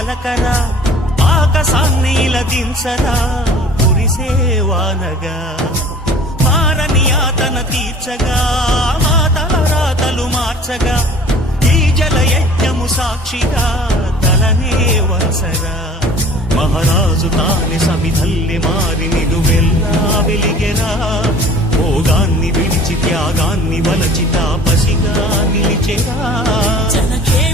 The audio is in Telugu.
పలకరా ఆకాశాన్ని దించరా కురిసేవానగా మారని ఆతన తీర్చగా మాతల రాతలు మార్చగా ఈ జలయజ్ఞము సాక్షిగా తలనే వసరా మహారాజు తాని సమిధల్లి మారి నిలువెల్లా వెలిగెరా భోగాన్ని విడిచి త్యాగాన్ని వలచి తాపసిగా నిలిచెరా జనకే